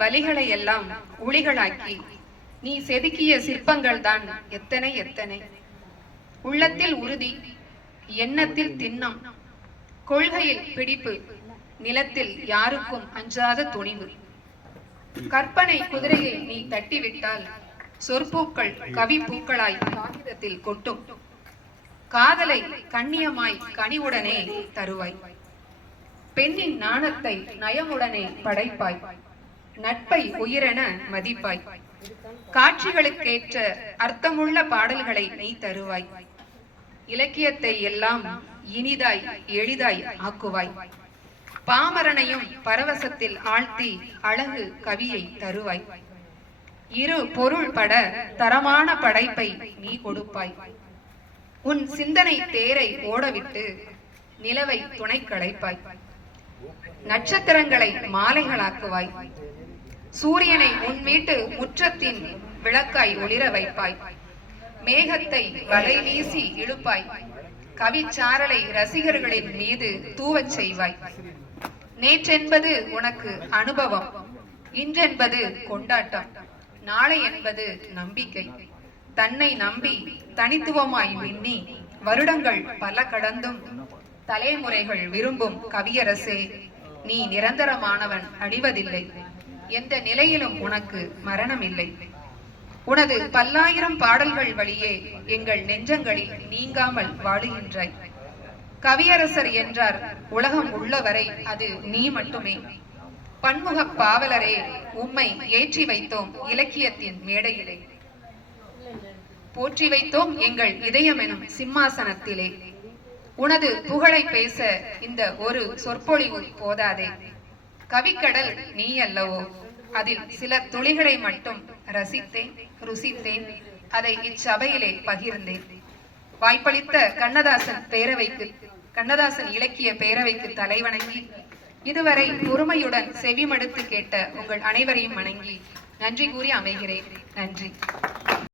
வலிகளை எல்லாம் உளிகளாக்கி நீ செதுக்கிய சிற்பங்கள் தான் எத்தனை எத்தனை. உள்ளத்தில் உறுதி எண்ணத்தில் திண்ணம் கொள்கையில் பிடிப்பு நிலத்தில் யாருக்கும் அஞ்சாத துணிவு. கற்பனை குதிரையை நீ தட்டிவிட்டால் சொற்பூக்கள் கவி பூக்களாய் காகிதத்தில் கொட்டும். காதலை கண்ணியமாய் கனிவுடனே தருவாய். பெண்ணின் நாணத்தை நயமுடனே படைப்பாய். நட்பை உயிரென மதிப்பாய். காட்சிகளுக்கேற்ற அர்த்தமுள்ள பாடல்களை நீ தருவாய். இலக்கியத்தை எல்லாம் இனிதாய் எளிதாய் ஆக்குவாய். பாமரனையும் பரவசத்தில் ஆழ்த்தி அழகு கவியை தருவாய். இரு பொருள் பட தரமான படைப்பை நீ கொடுப்பாய். உன் சிந்தனை தேரை ஓடவிட்டு நிலவை துணை களைப்பாய் நட்சத்திரங்களை மாலைகளாக்குவாய். சூரியனை உன் வீட்டு முற்றத்தின் விளக்காய் ஒளிர வைப்பாய். மேகத்தை வலை வீசி இழுப்பாய். கவிச்சாரலை ரசிகர்களின் மீது தூவச் செய்வாய். நேற்றென்பது உனக்கு அனுபவம் இன்றென்பது கொண்டாட்டம் நாளை என்பது நம்பிக்கை. தன்னை நம்பி தனித்துவமாய் மின்னி வருடங்கள் பல கடந்தும் தலைமுறைகள் விரும்பும் கவியரசே நீ நிரந்தரமானவன் அழிவதில்லை. எந்த நிலையிலும் உனக்கு மரணம் இல்லை உனது பல்லாயிரம் பாடல்கள் வழியே எங்கள் நெஞ்சங்களில் நீங்காமல் வாழுகின்றாய். கவியரசர் என்றார் உலகம் உள்ளவரை அது நீ மட்டுமே. பன்முகப் பாவலரே உம்மை ஏற்றி வைத்தோம் இலக்கியத்தின் மேடையிலே. போற்றி வைத்தோம் எங்கள் இதயம் எனும் சிம்மாசனத்திலே. உனது புகழை பேச இந்த ஒரு சொற்பொழிவு போதாதே. கவிக்கடல் நீ அல்லவோ அதில் சில துளிகளை மட்டும் ரசித்தேன் ருசித்தேன். அதை இச்சபையிலே பகிர்ந்தேன். வாய்ப்பளித்த கண்ணதாசன் பேரவைக்கு கண்ணதாசன் இலக்கிய பேரவைக்கு தலைவணங்கி இதுவரை பொறுமையுடன் செவிமடுத்து கேட்ட உங்கள் அனைவரையும் வணங்கி நன்றி கூறி அமைகிறேன். நன்றி.